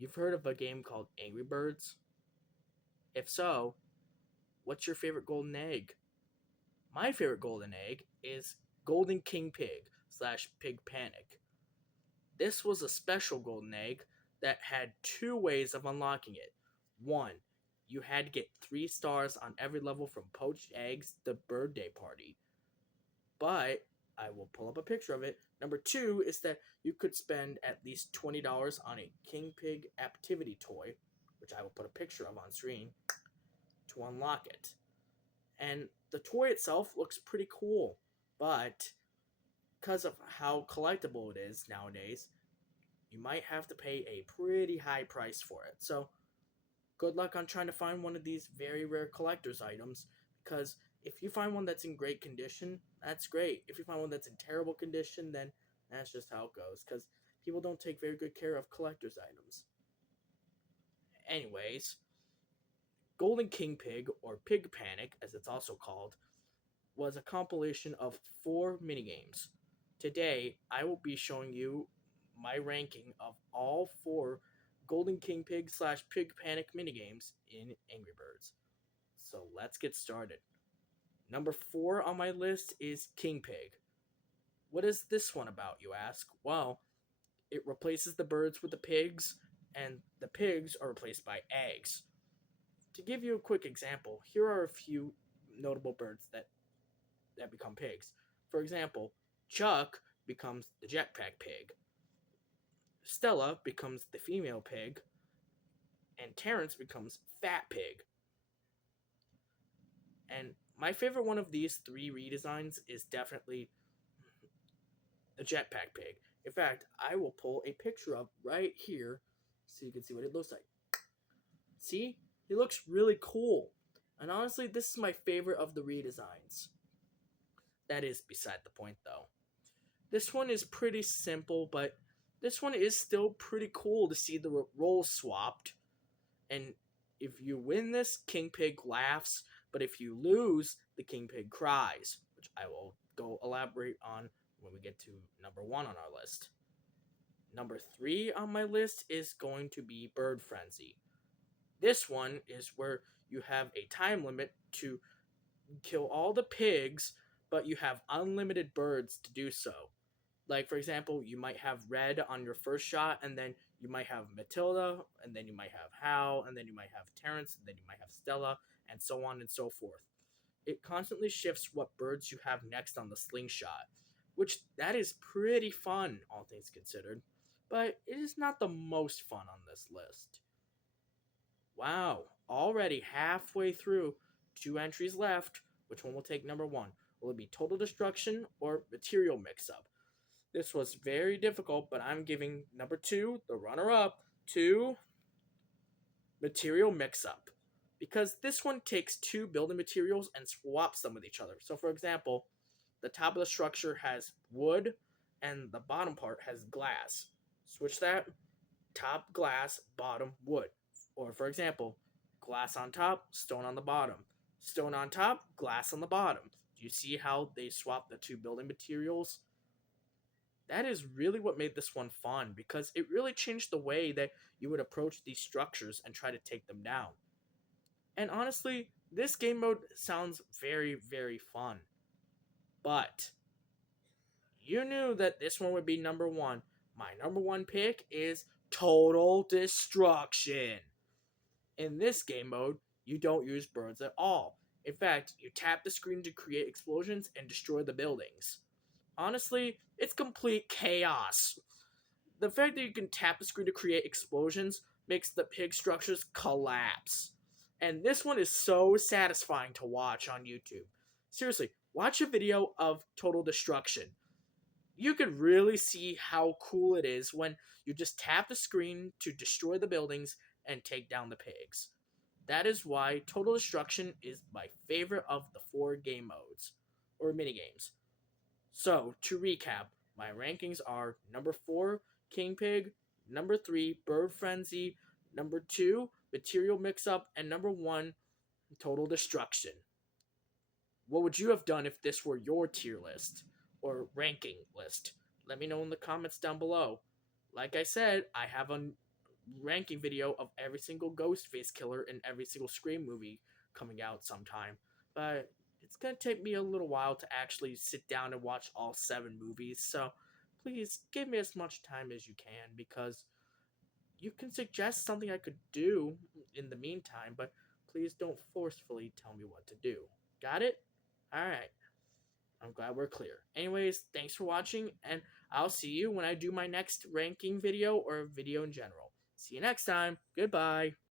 You've heard of a game called Angry Birds? If so, what's your favorite golden egg? My favorite golden egg is Golden King Pig slash Pig Panic. This was a special golden egg that had two ways of unlocking it. One, you had to get 3 stars on every level from Poached Eggs, the Birdday party. But I will pull up a picture of it. Number two is that you could spend at least $20 on a King Pig Apptivity toy, which I will put a picture of on screen, to unlock it. And the toy itself looks pretty cool, but because of how collectible it is nowadays, you might have to pay a pretty high price for it. So, good luck on trying to find one of these very rare collector's items, because if you find one that's in great condition, that's great. If you find one that's in terrible condition, then that's just how it goes, because people don't take very good care of collector's items. Anyways, Golden King Pig, or Pig Panic as it's also called, was a compilation of 4 minigames. Today, I will be showing you my ranking of all 4 Golden King Pig slash Pig Panic minigames in Angry Birds. So let's get started. Number 4 on my list is King Pig. What is this one about, you ask? Well, it replaces the birds with the pigs, and the pigs are replaced by eggs. To give you a quick example, here are a few notable birds that become pigs. For example, Chuck becomes the jetpack pig, Stella becomes the female pig, and Terrence becomes Fat Pig. And my favorite one of these 3 redesigns is definitely the jetpack pig. In fact, I will pull a picture up right here so you can see what it looks like. See? He looks really cool. And honestly, this is my favorite of the redesigns. That is beside the point, though. This one is pretty simple, but this one is still pretty cool to see the roles swapped. And if you win this, King Pig laughs, but if you lose, the King Pig cries, which I will go elaborate on when we get to number 1 on our list. Number 3 on my list is going to be Bird Frenzy. This one is where you have a time limit to kill all the pigs, but you have unlimited birds to do so. Like, for example, you might have Red on your first shot, and then you might have Matilda, and then you might have Hal, and then you might have Terrence, and then you might have Stella, and so on and so forth. It constantly shifts what birds you have next on the slingshot, which that is pretty fun, all things considered, but it is not the most fun on this list. Wow, already halfway through, 2 entries left. Which one will take number 1? Will it be Total Destruction or Material Mix-Up? This was very difficult, but I'm giving number 2, the runner-up, to Material Mix-Up. Because this one takes 2 building materials and swaps them with each other. So, for example, the top of the structure has wood and the bottom part has glass. Switch that, top glass, bottom wood. Or, for example, glass on top, stone on the bottom. Stone on top, glass on the bottom. Do you see how they swap the 2 building materials? That is really what made this one fun, because it really changed the way that you would approach these structures and try to take them down. And honestly, this game mode sounds very, very fun. But you knew that this one would be number 1. My number 1 pick is Total Destruction. In this game mode, you don't use birds at all. In fact, you tap the screen to create explosions and destroy the buildings. Honestly, it's complete chaos. The fact that you can tap the screen to create explosions makes the pig structures collapse. And this one is so satisfying to watch on YouTube. Seriously, watch a video of Total Destruction. You could really see how cool it is when you just tap the screen to destroy the buildings and take down the pigs. That is why Total Destruction is my favorite of the 4 game modes, or minigames. So, to recap, my rankings are number 4, King Pig, number 3, Bird Frenzy, number 2, Material Mix-Up, and number 1, Total Destruction. What would you have done if this were your tier list, or ranking list? Let me know in the comments down below. Like I said, I have a ranking video of every single Ghostface killer in every single Scream movie coming out sometime. But it's gonna take me a little while to actually sit down and watch all 7 movies. So please give me as much time as you can, because you can suggest something I could do in the meantime, but please don't forcefully tell me what to do. Got it? Alright. I'm glad we're clear. Anyways, thanks for watching, and I'll see you when I do my next ranking video or video in general. See you next time. Goodbye.